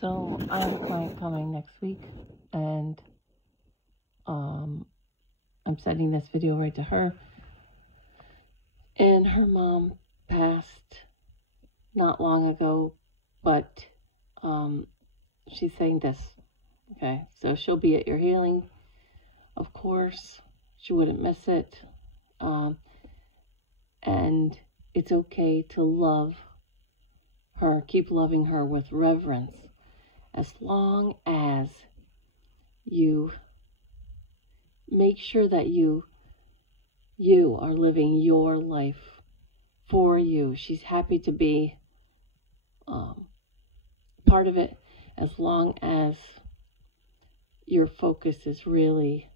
So I have a client coming next week, and I'm sending this video right to her. And her mom passed not long ago, but she's saying this. Okay, so she'll be at your healing, of course. She wouldn't miss it. And it's okay to love her, keep loving her with reverence, as long as you make sure that you are living your life for you. She's happy to be part of it, as long as your focus is really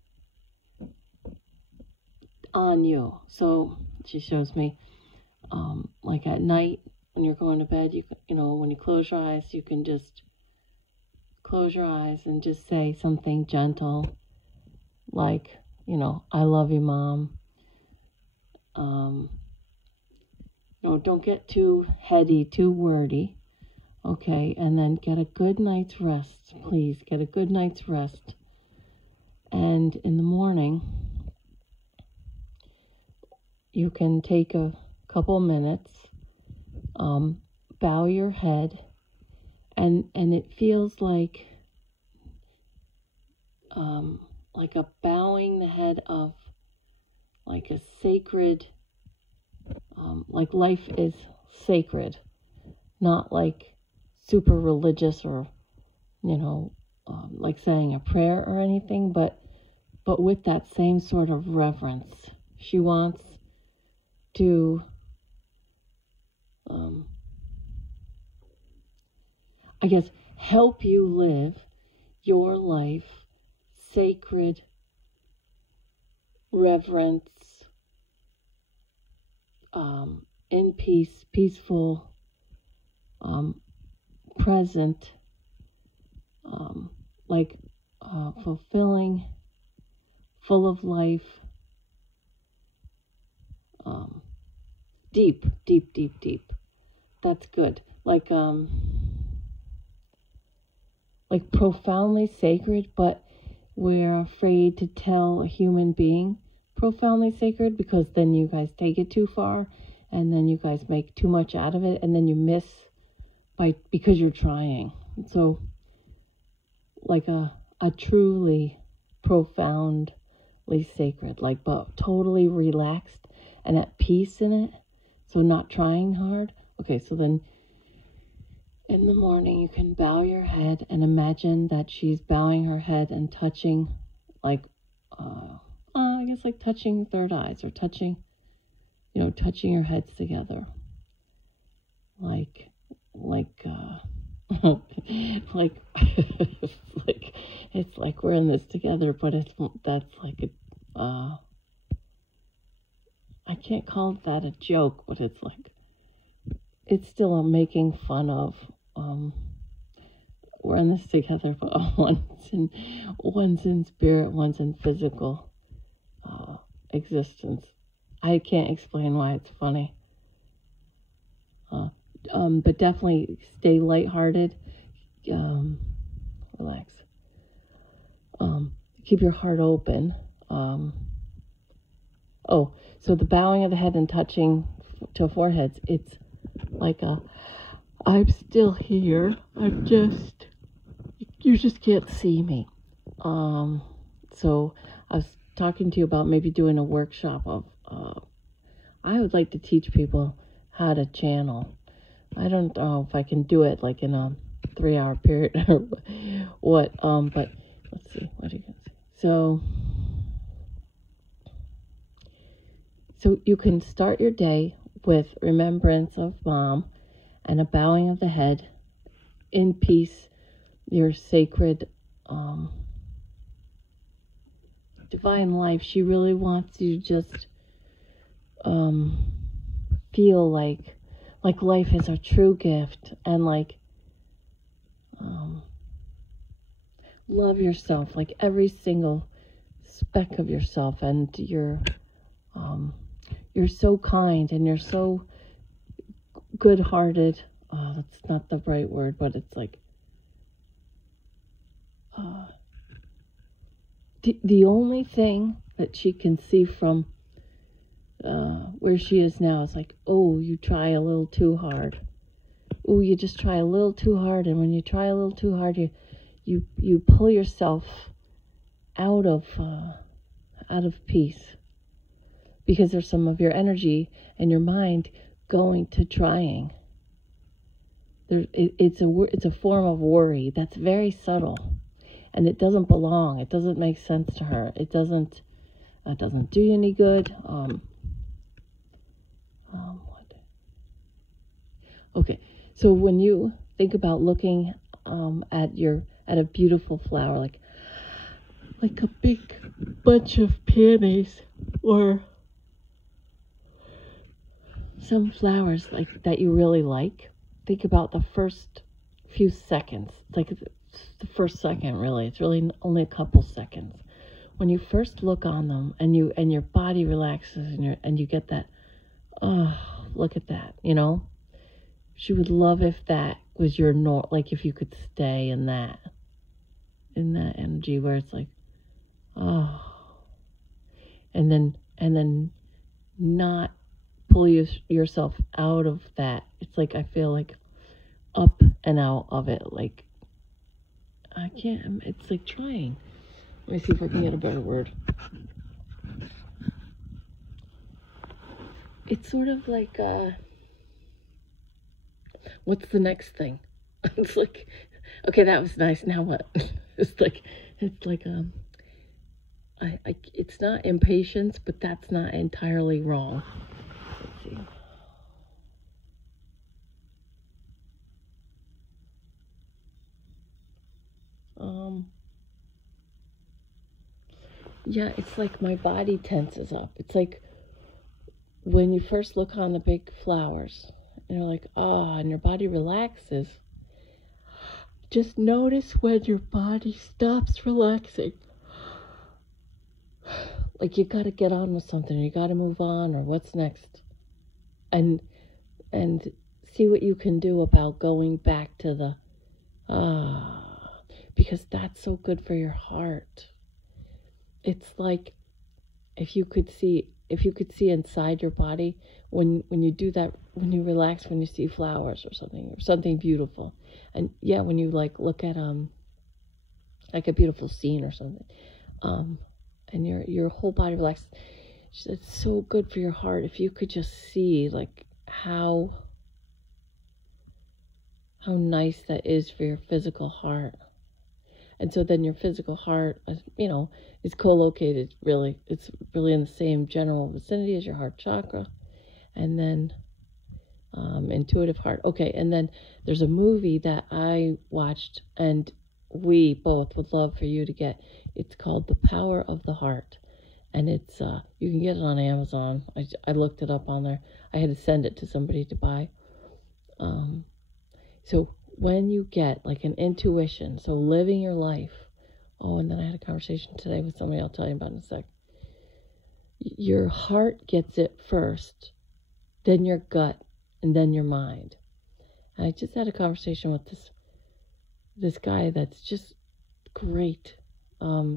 on you. So she shows me, like at night when you're going to bed, you know, when you close your eyes, you can just close your eyes and just say something gentle, like, you know, I love you, Mom. No, don't get too heady, too wordy. Okay, and then get a good night's rest, please. Get a good night's rest. And in the morning, you can take a couple minutes, bow your head, and it feels like a bowing the head of like a sacred, like life is sacred, not like super religious or, you know, like saying a prayer or anything, but with that same sort of reverence. She wants to I guess help you live your life sacred, reverence, in peace, peaceful, present, fulfilling, full of life, deep, deep, deep, deep. That's good. Like profoundly sacred, but we're afraid to tell a human being profoundly sacred, because then you guys take it too far, and then you guys make too much out of it, and then you miss because you're trying. So like a truly profoundly sacred, but totally relaxed and at peace in it, so not trying hard. Okay, so then in the morning you can bow your head and imagine that she's bowing her head and touching, I guess like touching third eyes, or touching, you know, touching your heads together, it's like we're in this together, but that's like a, I can't call that a joke, but it's still a making fun of, we're in this together, but one's in spirit, one's in physical existence. I can't explain why it's funny. But definitely stay lighthearted. Relax. Keep your heart open. So the bowing of the head and touching to foreheads, it's like I'm still here. You just can't see me. So I was talking to you about maybe doing a workshop of, I would like to teach people how to channel. I don't know if I can do it like in a 3-hour period or what, but let's see, what are you going to say? So you can start your day with remembrance of Mom and a bowing of the head in peace, your sacred, divine life. She really wants you to just feel like life is a true gift, and love yourself, like every single speck of yourself, and you're so kind, and you're so good-hearted. That's not the right word, but it's like the only thing that she can see from where she is now is like, oh, you try a little too hard. Oh, you just try a little too hard, and when you try a little too hard, you pull yourself out of peace, because there's some of your energy and your mind going to trying. It's a form of worry that's very subtle, and it doesn't belong. It doesn't make sense to her. It doesn't do you any good. What? Okay, so when you think about looking at a beautiful flower, like a big bunch of peonies, or some flowers like that you really like, think about the first few seconds. It's like the first second, really. It's really only a couple seconds. When you first look on them, and your body relaxes, and you get that, oh, look at that, She would love if that was your like if you could stay in that energy where it's like, oh, and then not pull yourself out of that. It's like, I feel like up and out of it. Like, I can't, it's like trying. Let me see if I can get a better word. It's sort of like, what's the next thing? It's like, okay, that was nice. Now what? It's like, it's not impatience, but that's not entirely wrong. Let's see. Yeah, it's like my body tenses up. It's like when you first look on the big flowers, and you're like, and your body relaxes. Just notice when your body stops relaxing. Like you got to get on with something, you got to move on, or what's next, and see what you can do about going back to the because that's so good for your heart. It's like if you could see inside your body when you do that, when you relax, when you see flowers or something beautiful, and yeah, when you like look at like a beautiful scene or something, and your whole body relaxes. It's so good for your heart if you could just see like how nice that is for your physical heart. And so then your physical heart, is co-located, really. It's really in the same general vicinity as your heart chakra. And then intuitive heart. Okay, and then there's a movie that I watched, and we both would love for you to get. It's called The Power of the Heart. And it's, you can get it on Amazon. I looked it up on there. I had to send it to somebody to buy. So when you get like an intuition, so living your life, and then I had a conversation today with somebody I'll tell you about in a sec. Your heart gets it first, then your gut, and then your mind. And I just had a conversation with this guy that's just great.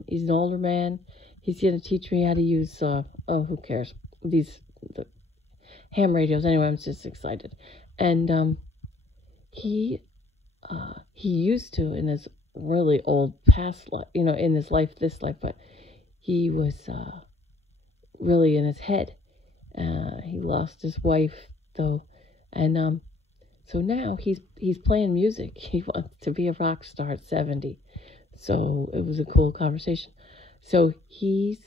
He's an older man. He's going to teach me how to use, who cares? The ham radios. Anyway, I'm just excited. And he used to, in his really old past life, in his life, this life, but he was really in his head. He lost his wife, though, and so now he's playing music. He wants to be a rock star at 70. So it was a cool conversation. So he's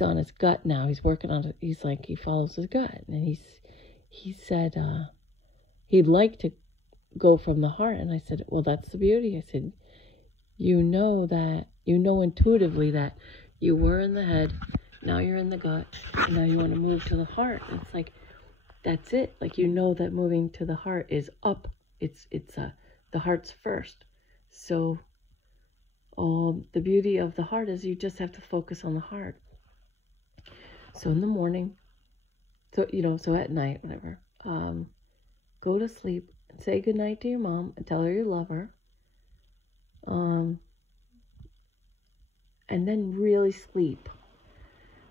on his gut now. He's working on it. He's like, he follows his gut, and he said he'd like to go from the heart. And I said, well, that's the beauty. I said, that intuitively that you were in the head, now you're in the gut, and now you want to move to the heart. And it's like, that's it. Like, that moving to the heart is up. It's the heart's first. So the beauty of the heart is you just have to focus on the heart. So in the morning, so at night, whatever, go to sleep and say goodnight to your mom and tell her you love her. and then really sleep.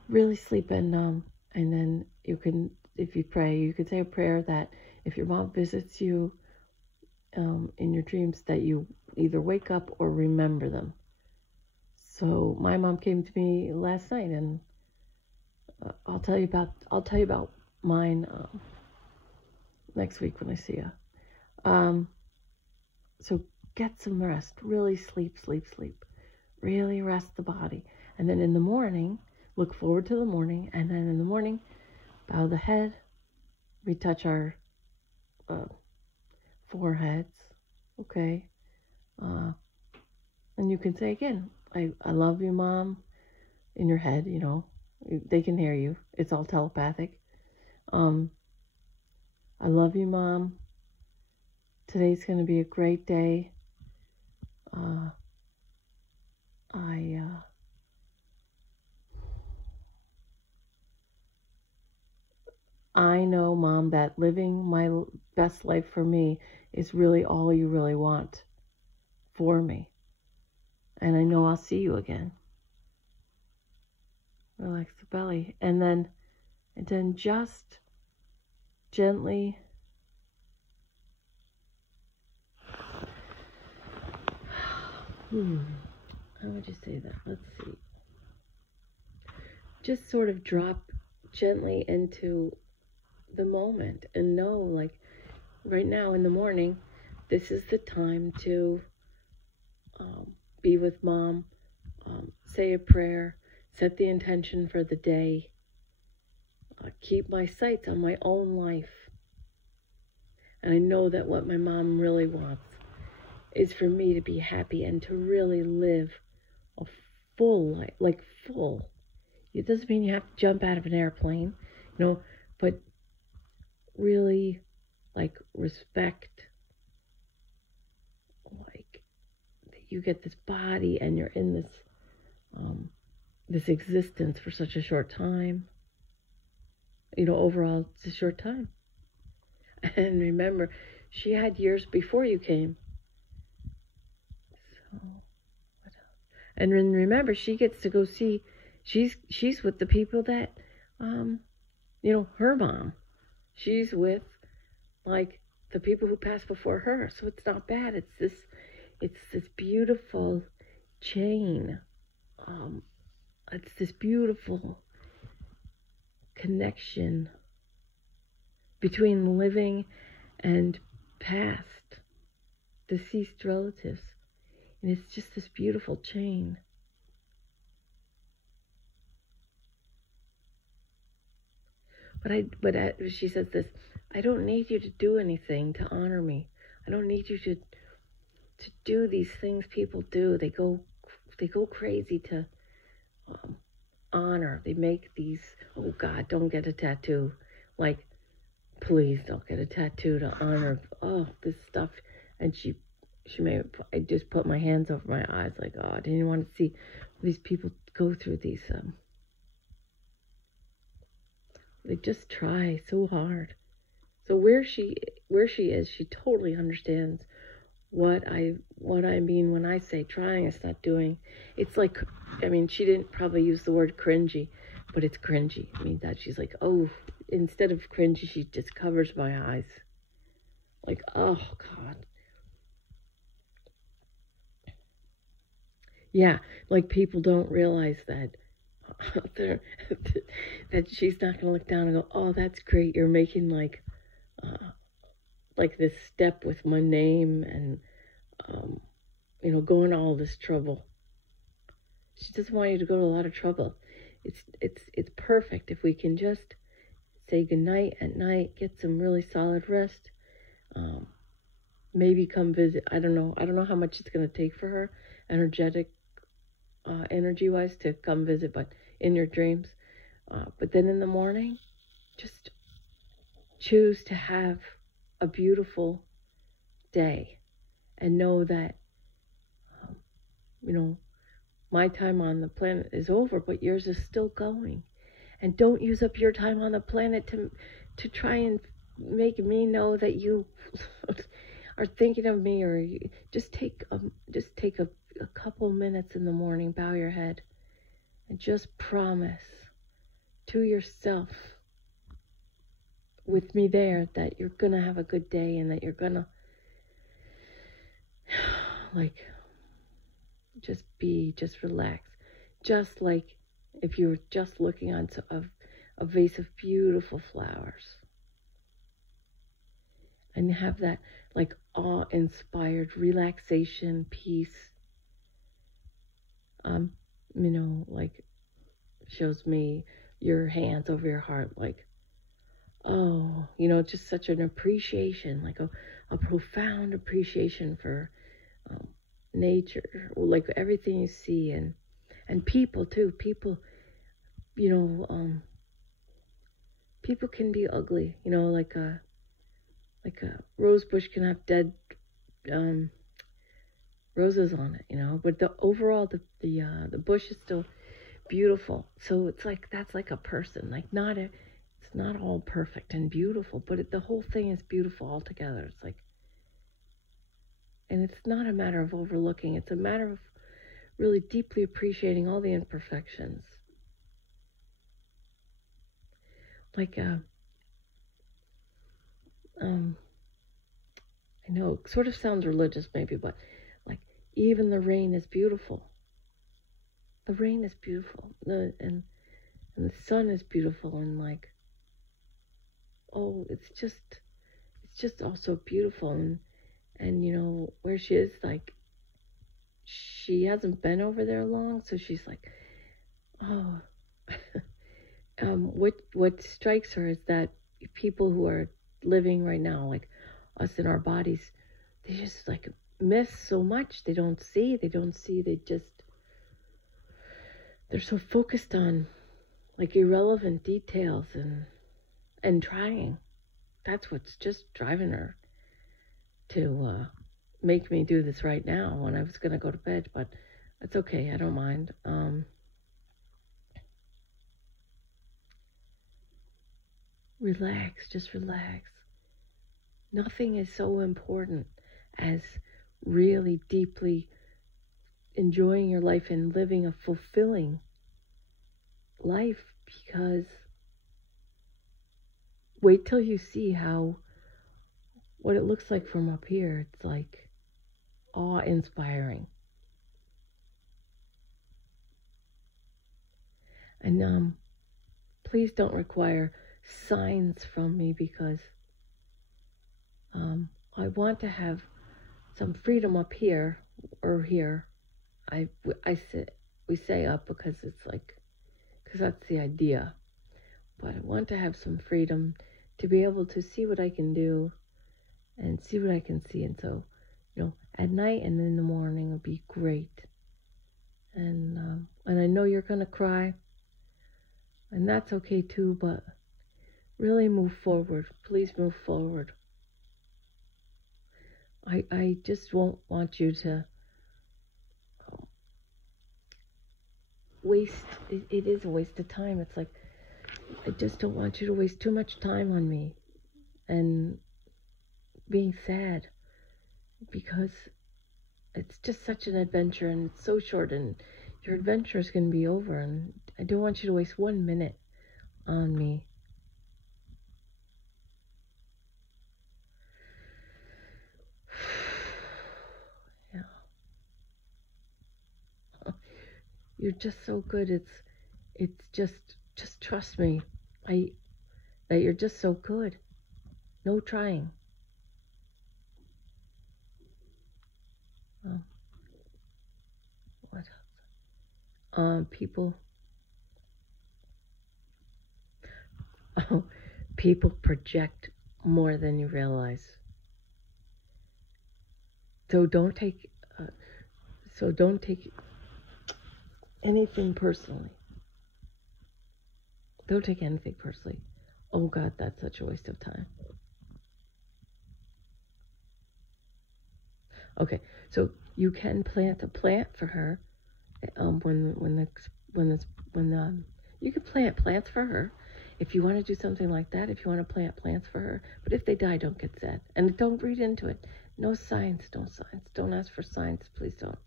Really sleep, and then you can, if you pray, you could say a prayer that if your mom visits you in your dreams, that you either wake up or remember them. So my mom came to me last night, and I'll tell you about mine next week when I see you. So get some rest. Really sleep. Really rest the body. And then in the morning, look forward to the morning. And then in the morning, bow the head. We touch our foreheads. Okay. And you can say again, I love you, Mom, in your head, you know. They can hear you. It's all telepathic. I love you, Mom. Today's going to be a great day. I know, Mom, that living my best life for me is really all you really want for me. And I know I'll see you again. Relax the belly. And then just gently how would you say that? Let's see. Just sort of drop gently into the moment and know, like, right now in the morning, this is the time to be with Mom, say a prayer, set the intention for the day, keep my sights on my own life. And I know that what my mom really wants is for me to be happy and to really live a full life, like full. It doesn't mean you have to jump out of an airplane, you know, but really, like, respect, like, that you get this body and you're in this this existence for such a short time. You know, overall, it's a short time. And remember, she had years before you came. So, what else? And then remember, she gets to go see, she's with the people that, you know, her mom. She's with, like, the people who passed before her. So it's not bad. It's this beautiful chain. It's this beautiful connection between living and past, deceased relatives. And it's just this beautiful chain. But she says this, I don't need you to do anything to honor me. I don't need you to do these things people do. They go crazy to honor. They make these, oh God, don't get a tattoo. Like, please don't get a tattoo to honor, this stuff. And she made, I just put my hands over my eyes, like, oh, I didn't want to see these people go through these, they just try so hard. So where she is, she totally understands what I mean when I say trying is not doing. It's like, I mean, she didn't probably use the word cringy, but it's cringy. I mean, that she's like, oh, instead of cringy, she just covers my eyes. Like, oh, God. Yeah, like people don't realize that that she's not going to look down and go, oh, that's great. You're making like this step with my name and, you know, going to all this trouble. She doesn't want you to go to a lot of trouble. It's perfect if we can just say goodnight at night, get some really solid rest, maybe come visit. I don't know how much it's going to take for her, energy-wise, to come visit, but in your dreams. But then in the morning, just choose to have a beautiful day and know that, you know, my time on the planet is over, but yours is still going. And don't use up your time on the planet to try and make me know that you are thinking of me, or just take a couple minutes in the morning, bow your head, And just promise to yourself, with me there, that you're going to have a good day and that you're going to, like, just relax. Just like if you were just looking onto a vase of beautiful flowers. And have that, like, awe-inspired relaxation, peace. Like, shows me your hands over your heart, like, oh, just such an appreciation, like a profound appreciation for nature, like everything you see, and people too. People, people can be ugly, like a rose bush can have dead roses on it, but the bush is still beautiful. So it's like, that's like a person, like it's not all perfect and beautiful, but the whole thing is beautiful altogether. It's like, and it's not a matter of overlooking, it's a matter of really deeply appreciating all the imperfections. Like, I know it sort of sounds religious maybe, but like, even the rain is beautiful. The rain is beautiful, and the sun is beautiful, and like, oh, it's just also beautiful, and where she is, like, she hasn't been over there long, so she's like, oh, what strikes her is that people who are living right now, like us in our bodies, they just like miss so much. They don't see, they're so focused on like irrelevant details and trying. That's what's just driving her to make me do this right now when I was going to go to bed, but it's okay. I don't mind. Relax, just relax. Nothing is so important as really deeply enjoying your life and living a fulfilling life, because wait till you see what it looks like from up here. It's like awe-inspiring. And please don't require signs from me, because I want to have some freedom up here, or here. We say up because it's like, because that's the idea. But I want to have some freedom to be able to see what I can do and see what I can see. And so, at night and in the morning would be great. And I know you're going to cry, and that's okay too, but really move forward. Please move forward. I just won't want you to waste. It is a waste of time. It's like, I just don't want you to waste too much time on me and being sad, because it's just such an adventure, and it's so short, and your adventure is going to be over, and I don't want you to waste 1 minute on me. Yeah. You're just so good. It's just trust me. That you're just so good. No trying. What else? People project more than you realize. So don't take anything personally. Don't take anything personally. Oh God, that's such a waste of time. Okay, so you can plant a plant for her. You can plant plants for her if you want to do something like that. If you want to plant plants for her, but if they die, don't get sad, and don't read into it. No signs. Don't ask for signs, please don't.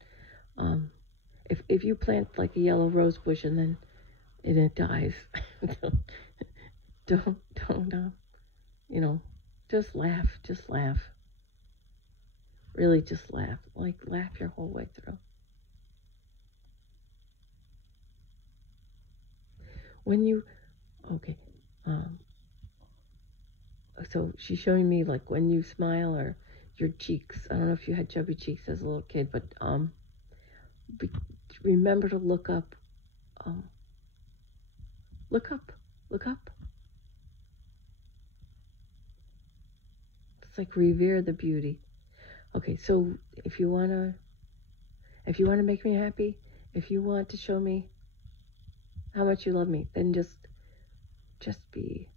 if you plant like a yellow rose bush and then it dies, don't, you know, just laugh, really just laugh, like laugh your whole way through. When you, okay, so she's showing me like when you smile or your cheeks. I don't know if you had chubby cheeks as a little kid, but remember to look up. Look up. It's like revere the beauty. Okay, so if you wanna make me happy, if you want to show me how much you love me, then just be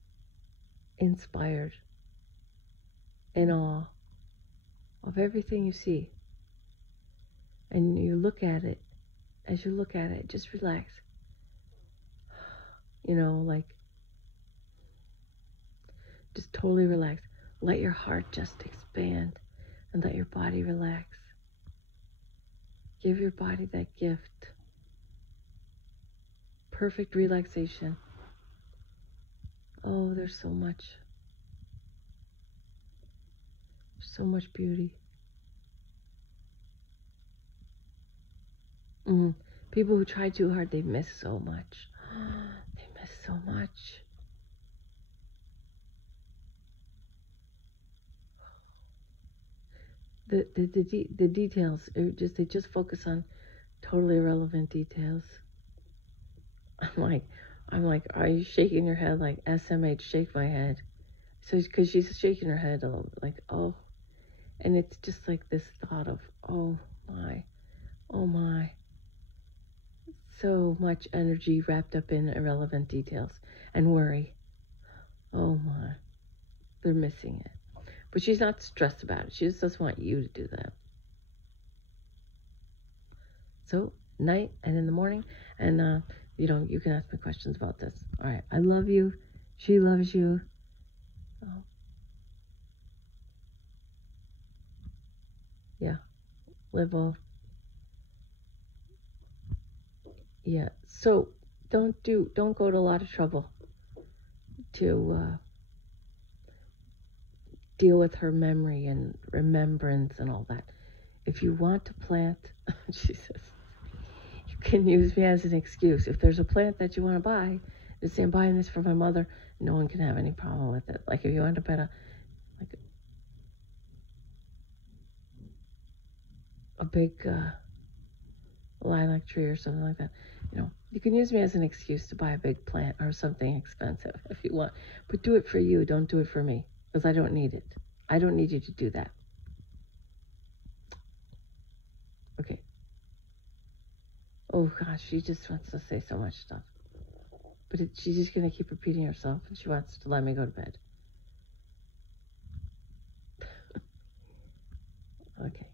inspired, in awe of everything you see. And you look at it, as you look at it, just relax. You know, like, just totally relax. Let your heart just expand and let your body relax. Give your body that gift. Perfect relaxation. Oh, there's so much beauty. People who try too hard, they miss so much. They miss so much. The details are they just focus on totally irrelevant details. I'm like, are you shaking your head like SMH? Shake my head. So because she's shaking her head a little, like, oh, and it's just like this thought of, oh my, so much energy wrapped up in irrelevant details and worry. Oh my, they're missing it. But she's not stressed about it. She just doesn't want you to do that. So, night and in the morning, and you know, you can ask me questions about this. All right, I love you. She loves you. Oh. Yeah, live all. Yeah, so don't go to a lot of trouble to deal with her memory and remembrance and all that. If you want to plant, she says, you can use me as an excuse. If there's a plant that you want to buy, just say, I'm buying this for my mother. No one can have any problem with it. Like if you end up at a big lilac tree or something like that, you know, you can use me as an excuse to buy a big plant or something expensive if you want. But do it for you. Don't do it for me, because I don't need it. I don't need you to do that. Okay. Oh gosh, she just wants to say so much stuff. But she's just going to keep repeating herself, and she wants to let me go to bed. Okay.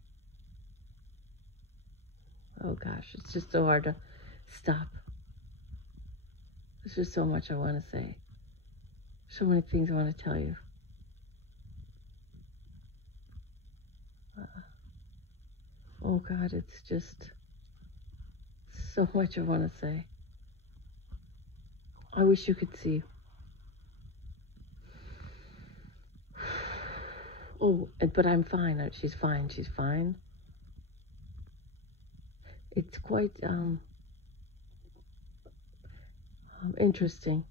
Oh gosh, it's just so hard to stop. There's just so much I want to say. So many things I want to tell you. Oh God, it's just so much I want to say. I wish you could see. Oh, but I'm fine. She's fine. She's fine. It's quite interesting.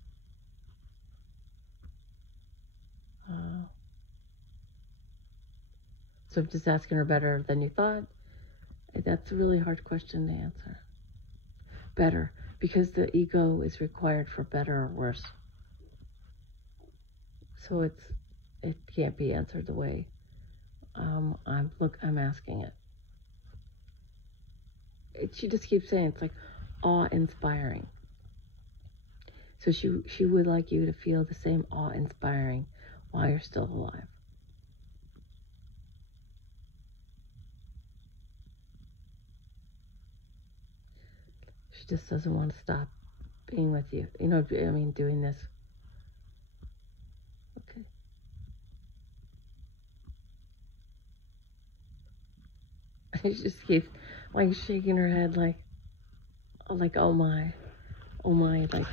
So I'm just asking her better than you thought. That's a really hard question to answer. Better, because the ego is required for better or worse. So it can't be answered the way I'm asking it. She just keeps saying it's like awe-inspiring. So she would like you to feel the same awe-inspiring while you're still alive. She just doesn't want to stop being with you. You know, I mean, doing this. Okay. She just keeps like shaking her head like, like, oh my, like,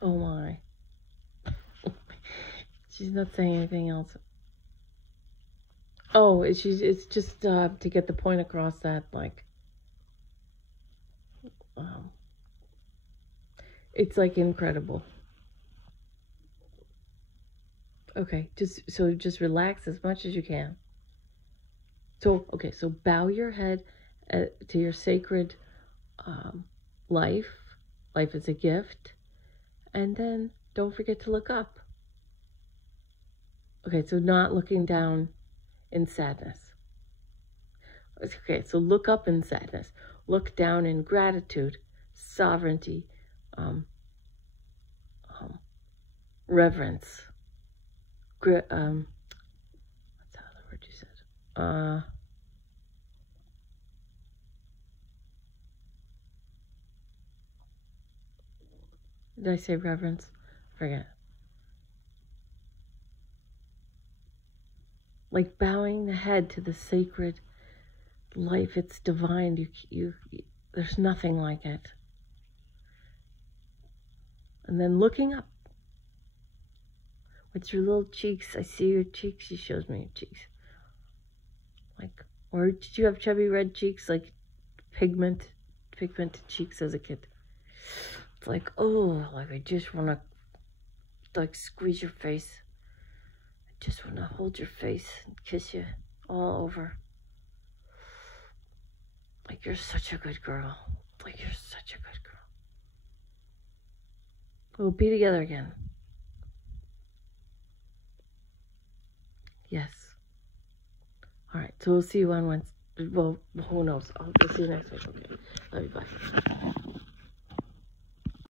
oh my. She's not saying anything else. Oh, it's just to get the point across that, like, it's like incredible. Okay, just relax as much as you can. So, okay, so bow your head to your sacred life. Life is a gift. And then don't forget to look up. Okay, so not looking down in sadness. Okay, so look up in sadness. Look down in gratitude, sovereignty, reverence. What's the other word you said? Did I say reverence? Forget. Like bowing the head to the sacred life. It's divine. You there's nothing like it. And then looking up. With your little cheeks. I see your cheeks. She shows me your cheeks. Like, or did you have chubby red cheeks? Like pigmented cheeks as a kid? It's like, oh, like I just want to like squeeze your face. I just want to hold your face and kiss you all over. Like you're such a good girl. Like you're such a good girl. We'll be together again. Yes. All right. So we'll see you on Wednesday. Well, who knows? We'll see you next week. Okay. Love you. Bye.